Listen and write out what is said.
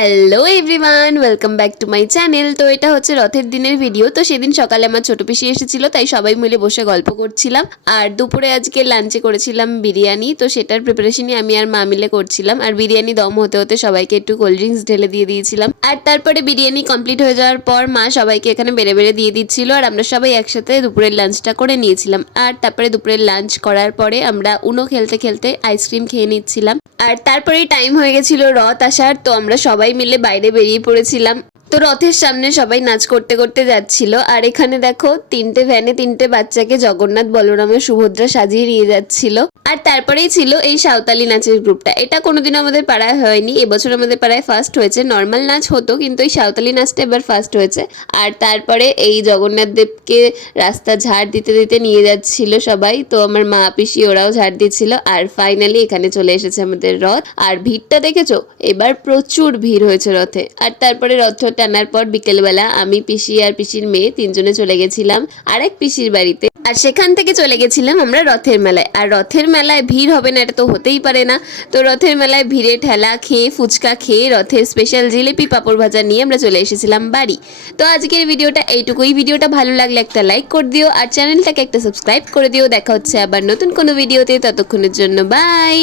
Hello everyone, welcome back to my channel. তো এটা হচ্ছে রথের দিনের ভিডিও। তো সেদিন সকালে আমার ছোট পিসি এসেছিল, তাই সবাই মিলে বসে গল্প করছিলাম। আর দুপুরে আজকে লাঞ্চে করেছিলাম বিরিয়ানি। তো সেটার প্রিপারেশনই আমি আর মা মিলে করছিলাম। আর বিরিয়ানি দম হতে হতে সবাইকে একটু কোল্ড ড্রিঙ্কস ঢেলে দিয়ে দিয়েছিলাম। আর তারপরে বিরিয়ানি কমপ্লিট হয়ে যাওয়ার পর মা সবাইকে এখানে বেড়ে বেড়ে দিয়ে দিচ্ছিল। আর আমরা সবাই একসাথে দুপুরের লাঞ্চটা করে নিয়েছিলাম। আর তারপরে দুপুরের লাঞ্চ করার পরে আমরা উনো খেলতে খেলতে আইসক্রিম খেয়ে নিচ্ছিলাম। আর তারপরেই টাইম হয়ে গেছিল রথ আসার। তো আমরা সবাই মিলে বাইরে বেরিয়ে পড়েছিলাম। তো রথের সামনে সবাই নাচ করতে করতে যাচ্ছিল। আর এখানে দেখো তিনটে ভ্যানে তিনটে বাচ্চাকে জগন্নাথ, বলরাম ও সুভদ্রা সাজিয়ে নিয়ে যাচ্ছিল। আর তারপরেই ছিল এই সাঁওতালি নাচের গ্রুপটা। এটা কোনোদিনও আমাদের পাড়ায় হয়নি, এবছর আমাদের পাড়ায় ফার্স্ট হয়েছে। নর্মাল নাচ হতো, কিন্তু এই সাঁওতালি নাচটা এবার ফার্স্ট হয়েছে। আর তারপরে এই জগন্নাথ দেবকে রাস্তা ঝাড় দিতে দিতে নিয়ে যাচ্ছিল সবাই। তো আমার মা পিসি ওরাও ঝাড় দিচ্ছিল। আর ফাইনালি এখানে চলে এসেছে আমাদের রথ। আর ভিড়টা দেখেছো, এবার প্রচুর ভিড় হয়েছে রথে। আর তারপরে রথ টানার পর বিকেলবেলা আমি, পিসি আর পিসির মেয়ে তিনজনে চলে গেছিলাম আরেক পিসির বাড়িতে। আর সেখান থেকে চলে গেছিলাম আমরা রথের মেলায়। আর রথের মেলায় ভিড় হবে না এটা তো হতেই পারে না। তো রথের মেলায় ভিড়ে ঠেলা খেয়ে, ফুচকা খেয়ে, রথের স্পেশাল জিলিপি পাঁপড় ভাজা নিয়ে আমরা চলে এসেছিলাম বাড়ি। তো আজকের ভিডিওটা এইটুকুই। ভিডিওটা ভালো লাগলে একটা লাইক করে দিও, আর চ্যানেলটাকে একটা সাবস্ক্রাইব করে দিও। দেখা হচ্ছে আবার নতুন কোনো ভিডিওতে, ততক্ষণের জন্য বাই।